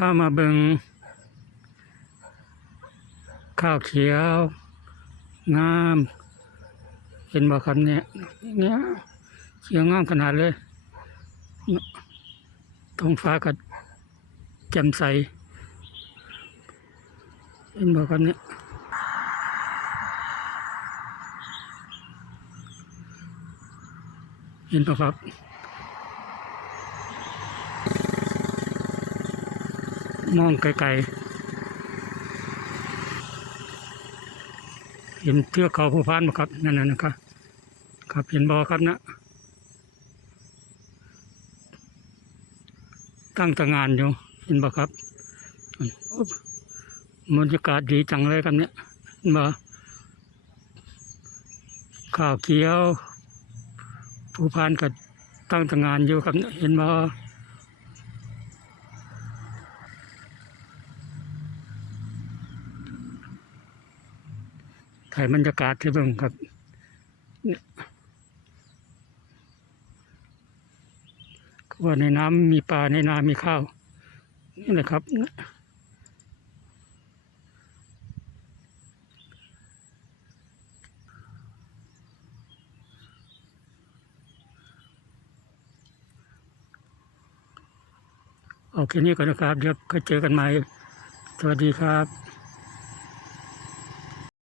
พามาเบิงข้าวเขียว งามเห็นบ่ครับเนี่ยเนี่ยเขียวงามขนาดเลยท้องฟ้าก็แจ่มใสเห็นบ่ครับเนี่ยเห็นปะครับ มองไกลๆ เห็นเทือกเขาภูพานไหมครับ นั่นน่ะนะครับ ครับเห็นบอครับนะ ตั้งแตางานอยู่ เห็นบ่ครับบรรยากาศดีจังเลยครับเนี่ยเห็นบ่ข้าวเขียวภูพานก็ตั้งแตางานอยู่ครับเนี่ยเห็นบ่ ถ่ายบรรยากาศให้เบิ่งครับก็ว่าในน้ำมีปลาในนามีข้าวนี่แหละครับโอเคนี้ก่อนนะครับ เดี๋ยวก็เจอกันใหม่ สวัสดีครับ